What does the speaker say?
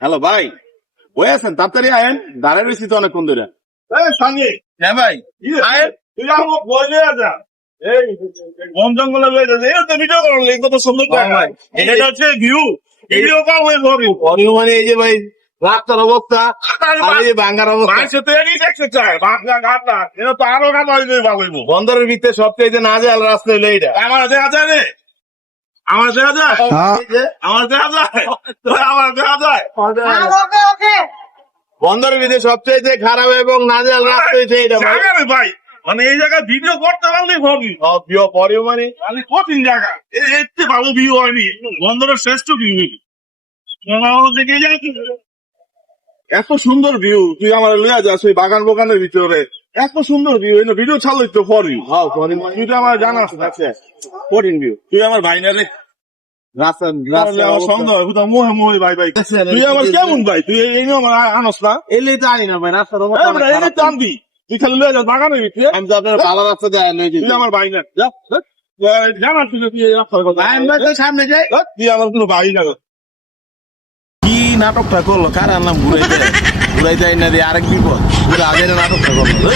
Hello ভাই, ওই আছেন? তাড়াতাড়ি আয়েন, দাঁড়ায় রয়েছি তো অনেকক্ষণ ধরে। হ্যাঁ ভাই, আয়েন। বন জঙ্গলে ভিডিও করো কত সুন্দর ভাই, এটা হচ্ছে ভিউ ভিডিও কল হয়ে যাবে মানে এই যে ভাই রাস্তার অবস্থা আর এই যে ভাঙ্গার অবস্থা, মানুষের তো এগিয়ে দেখতে চায় বাংলা ঘাট না এটা তো আরো ঘাট হয়ে ভালো বন্দরের ভিতরে সবচেয়ে নাজেহাল রাস্তা হলো এইটা। আমার দেখা যায় রে আমার দেখা যায় এই যে আমার দেখা যায় আমার দেখা যায় বন্দরের ভিতরে সবচেয়ে যে খারাপ এবং নাজেহাল রাস্তা হয়েছে এইটা ভাই। জায়গা রে ভাই মানে এই জায়গায় ভিডিও করতে পারলেই ভাবি পরেও মানে মানে কঠিন জায়গা এতে ভালো ভিউ হয়নি বন্দরের শ্রেষ্ঠ ভিউ দেখে যাই এত সুন্দর ভিউ, তুই আমার লইয়া যাস ওই বাগান বাগানের ভিতরে, এত সুন্দর ভিউ, ভিডিও ছাড়লো তো ফর ইউ। তুই তো আমার জানাস না, কঠিন ভিউ। তুই আমার ভাই না রে, রাস্তা আমার সন্দেহ হয় কোথাও মোহে মোহে ভাই ভাই। তুই আমার কেমন ভাই, তুই এই নিয়ে আমার আনস না? এলেই তো আনি না ভাই, রাস্তার এই অবস্থা অনেক বেটা, এই খারাপ। তো আনবি, তুই খালি লইয়া যাস বাগানের ভিতরে। আমি তো আপনার ভালো রাস্তা দেয় নই তুই আমার ভাই না, যা জানাস তুই তুই এই রাস্তার কথা। সামনে যাই। তুই আমার কোনো ভাই না। কি নাটকটা করলো, কার আনলাম ঘুরাই দেয় না রে, আরেক বিপদ, পুরো আগের নাটকটা করলো।